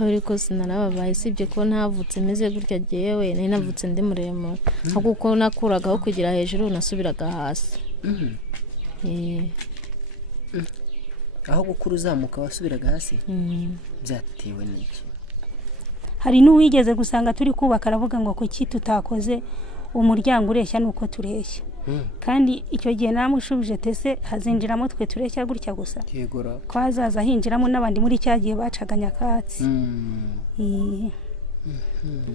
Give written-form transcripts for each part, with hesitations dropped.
uko biri kose narababaye sibye ko ntavutse meze gutya jewe nari navutse ndi muremure ahubwo uko nakuragaho kugira hejuru nasubiraga hasi. aho gukura uzamuka wasubiraga hasi byatewe n'iki? Hari n'uwigeze gusanga turi kubaka aravuga ngo kuki tutakoze umuryango ureshya nuko tureshya. Kandi icyo gihe namushubije tese hazinjiramo twe tureshya gutya gusa. Yegora. Kwazaza hinjiramo n'abandi muri cyagiye bacaganya katsi.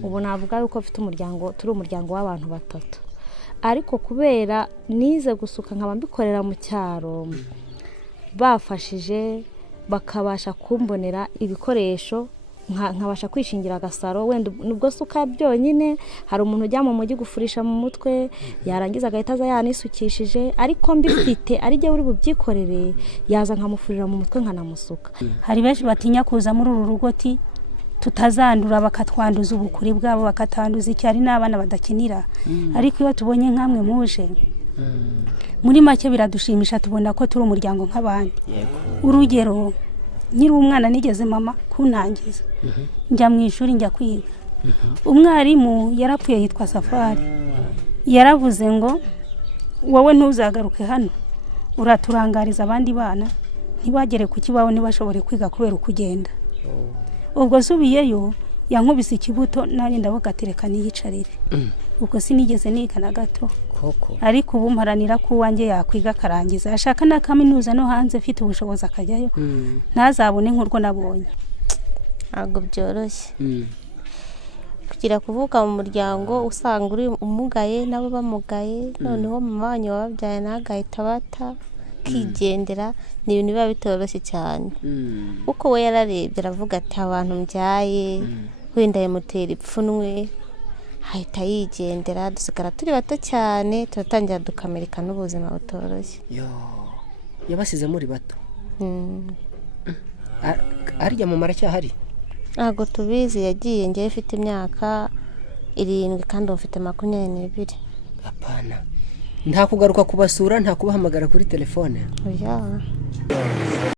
Ubu navuga yuko afite umuryango turi umuryango w'abantu batatu. Ariko kubera nize gusuka nkaba mbikorera mu cyaro bafashije bakabasha kumbonera ibikoresho nkabasha kwishingira agasaro wenda nubwo suka byonyine hari umuntu ujya mu mujyi gufurisha mu mutwe yarangiza agahita aza yanisukishije ariko mbifite ari je uri bubyikorere yaza nkamufurira mu mutwe nkanamusuka. Hari benshi batinya kuza muri uru rugoti tutazandura bakatwanduza ubukuri bwabo bakatanduza icyari n'abana badakinira. Ariko iyo tubonye nkamwe muje muri make biradushimisha tubona ko turi umuryango nk'abandi. Urugero nyiri umwana nigeze mama kuntangiza njya mu ishuri njya kwiga. Umwarimu yarapfuye yitwa Safari yaravuze ngo wowe ntuzagaruke hano uraturangariza abandi bana ntibagere ku kibaho ntibashobore kwiga kubera ukugenda. Ubwo subiyeyo yankubise ikibuto nari ndavuga atereka niyicarire. Ubwo sinigeze niga na gato ariko ubu mparanira ko wanjye yakwiga karangiza ashaka na kaminuza no hanze afite ubushobozi akajyayo ntazabone nk'urwo nabonye. Ntabwo byoroshye kugira kuvuka mu muryango usanga uri umugaye nabo bamugaye noneho mama wanyu wababyaye nagahita bata kigendera ni ibintu biba bitoroshye cyane. Uko we yararebye aravuga ati abantu mbyaye wenda yamutera ipfunwe hahita yigendera dusigara turi bato cyane turatangira dukamerika n'ubuzima butoroshye. Yabasize muri bato. Arya mu maracyahari? Ntabwo tubizi yagiye ngiye mfite imyaka 7 kandi mfite 22. Apana. Nta kugaruka kubasura nta kubahamagara kuri telefone? Oya.